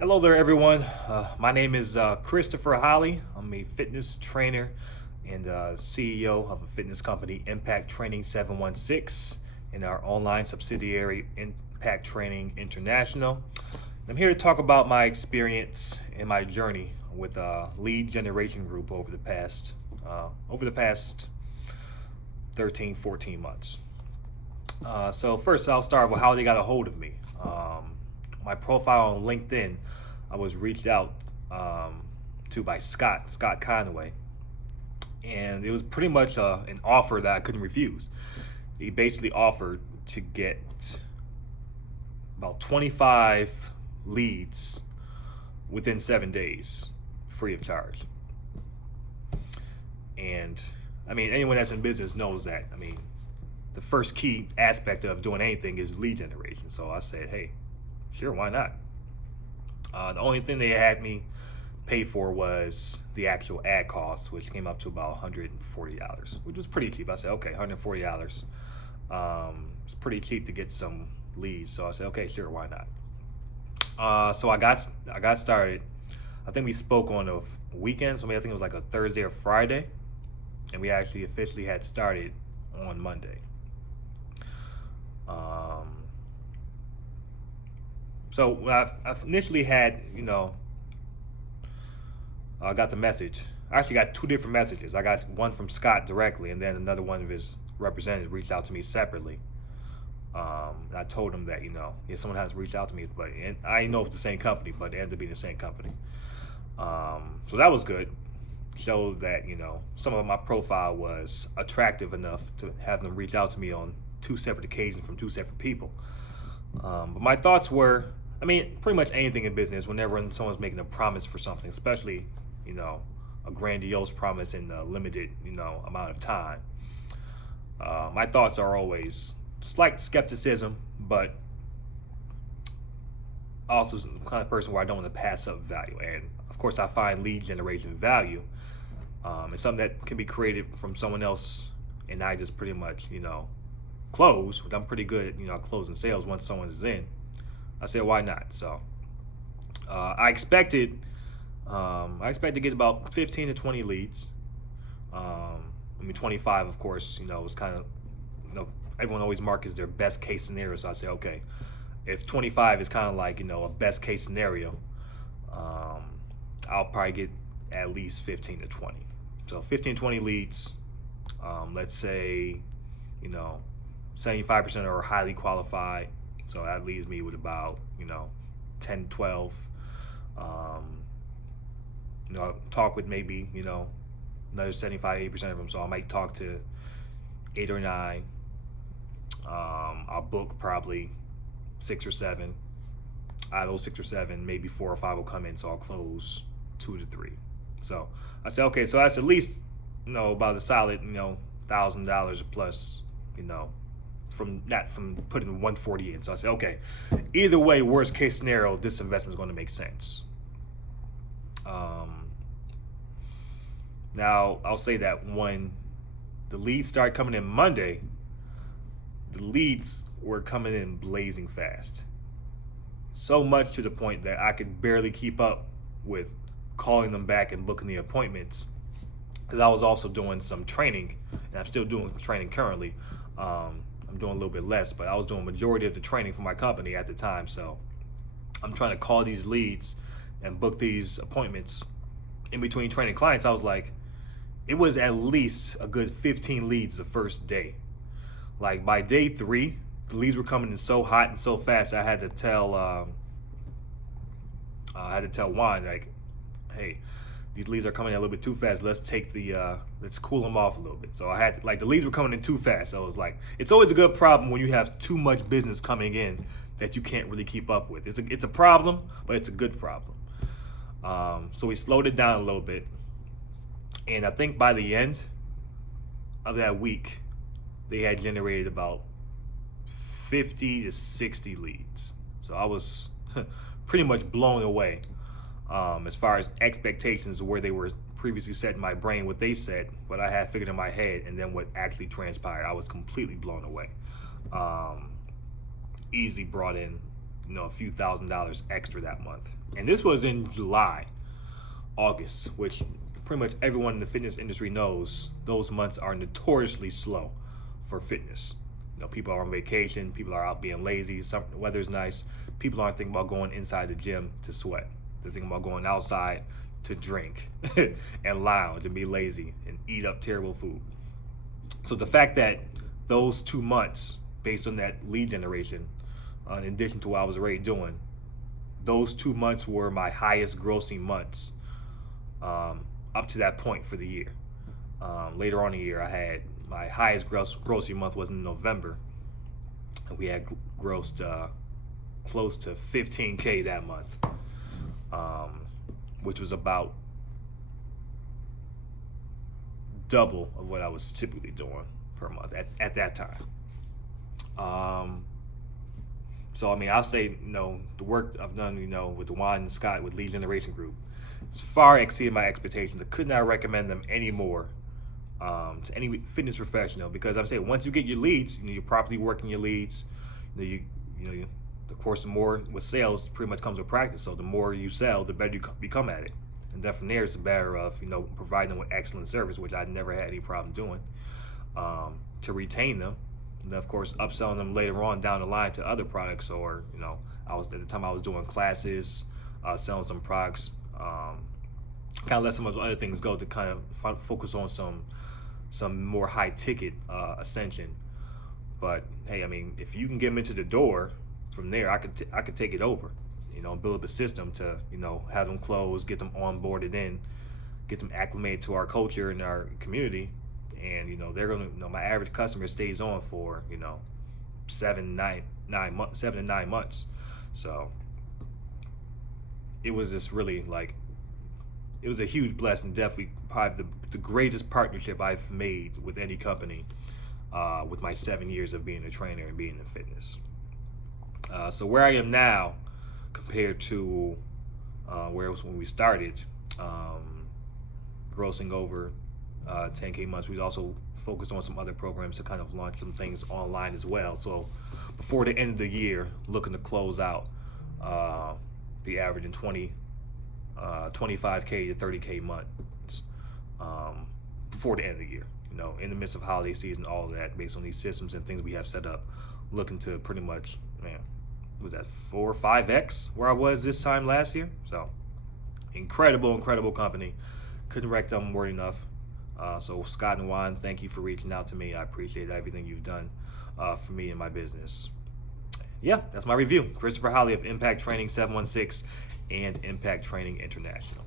Hello there, everyone. My name is Christopher Hollie. I'm a fitness trainer and CEO of a fitness company, Impact Training 716, and our online subsidiary, Impact Training International. I'm here to talk about my experience and my journey with a lead generation group over the past 13, 14 months. So first, I'll start with how they got a hold of me. My profile on LinkedIn, I was reached out to by Scott Conway, and it was pretty much an offer that I couldn't refuse. He basically offered to get about 25 leads within 7 days, free of charge. And I mean, anyone that's in business knows that. I mean, the first key aspect of doing anything is lead generation. So I said, hey, sure, why not? The only thing they had me pay for was the actual ad cost, which came up to about $140, which was pretty cheap. I said, okay, $140. It's pretty cheap to get some leads. So I said, okay, sure, why not? So I got started. I think we spoke on a weekend, so maybe I think it was like a Thursday or Friday, and we actually officially had started on Monday. So when I initially had, I got the message. I actually got two different messages. I got one from Scott directly, and then another one of his representatives reached out to me separately. I told him that, someone has reached out to me, but I didn't know if it's the same company, but it ended up being the same company. So that was good. Showed that, some of my profile was attractive enough to have them reach out to me on two separate occasions from two separate people. But my thoughts were, pretty much anything in business, whenever someone's making a promise for something, especially, a grandiose promise in a limited, amount of time. My thoughts are always slight skepticism, but also the kind of person where I don't want to pass up value. And of course, I find lead generation value. It's something that can be created from someone else, and I just pretty much, close. But I'm pretty good at, closing sales once someone is in. I said, why not? So I expected to get about 15 to 20 leads. 25, of course, was kind of, everyone always markets their best case scenario. So I said, okay, if 25 is kind of like, a best case scenario, I'll probably get at least 15 to 20. So 15, 20 leads, let's say, 75% are highly qualified. So that leaves me with about, 10, 12. Talk with maybe, another 75, 80% of them. So I might talk to 8 or 9. I'll book probably 6 or 7. Out of those 6 or 7, maybe 4 or 5 will come in. So I'll close 2 to 3. So I said, okay, so that's at least, about a solid, $1,000 plus, from putting 140 in. So I said, okay, either way, worst case scenario, this investment is going to make sense. Now I'll say that when the leads started coming in Monday, the leads were coming in blazing fast. So much to the point that I could barely keep up with calling them back and booking the appointments, because I was also doing some training, and I'm still doing training currently. I'm doing a little bit less, but I was doing majority of the training for my company at the time. So I'm trying to call these leads and book these appointments in between training clients. I was like, it was at least a good 15 leads the first day. Like by day 3, the leads were coming in so hot and so fast. I had to tell Juan, like, hey, these leads are coming in a little bit too fast. Let's cool them off a little bit. So I had the leads were coming in too fast. So I was like, it's always a good problem when you have too much business coming in that you can't really keep up with. It's a problem, but it's a good problem. So we slowed it down a little bit. And I think by the end of that week, they had generated about 50 to 60 leads. So I was pretty much blown away as far as expectations where they were previously set in my brain, what they said, what I had figured in my head, and then what actually transpired. I was completely blown away. Easily brought in, a few $1,000s extra that month. And this was in July, August, which pretty much everyone in the fitness industry knows those months are notoriously slow for fitness. People are on vacation, people are out being lazy, the weather's nice. People aren't thinking about going inside the gym to sweat. They're thinking about going outside to drink and lounge and be lazy and eat up terrible food. So the fact that those 2 months, based on that lead generation, in addition to what I was already doing, those 2 months were my highest grossing months up to that point for the year. Later on in the year, I had my highest grossing month was in November, and we had grossed close to 15K that month, which was about double of what I was typically doing per month at that time. So I mean, I'll say, the work I've done, with the Juan and Scott with Lead Generation Group, it's far exceeded my expectations. I could not recommend them anymore to any fitness professional, because I'm saying once you get your leads, you're properly working your leads. Of course, the more with sales pretty much comes with practice. So the more you sell, the better you become at it. And then from there, it's a matter of providing them with excellent service, which I never had any problem doing, to retain them. And then, of course, upselling them later on down the line to other products, or I was at the time I was doing classes, selling some products, kind of let some of those other things go to kind of focus on some more high ticket ascension. But hey, I mean, if you can get them into the door, from there I could take it over, build up a system to have them close, get them onboarded in, get them acclimated to our culture and our community. And they're gonna, my average customer stays on for 7 to 9 months. So it was just really it was a huge blessing. Definitely probably the greatest partnership I've made with any company, with my 7 years of being a trainer and being in fitness. So where I am now compared to where it was when we started, grossing over 10K months. We also focused on some other programs to kind of launch some things online as well. So before the end of the year, looking to close out the average in 25K to 30K months before the end of the year. In the midst of holiday season, all of that, based on these systems and things we have set up, looking to pretty much, was that 4 or 5x where I was this time last year? So incredible company. Couldn't rec them word enough. So Scott and Juan, thank you for reaching out to me. I appreciate everything you've done for me and my business. Yeah, that's my review. Christopher Hollie of Impact Training 716 and Impact Training International.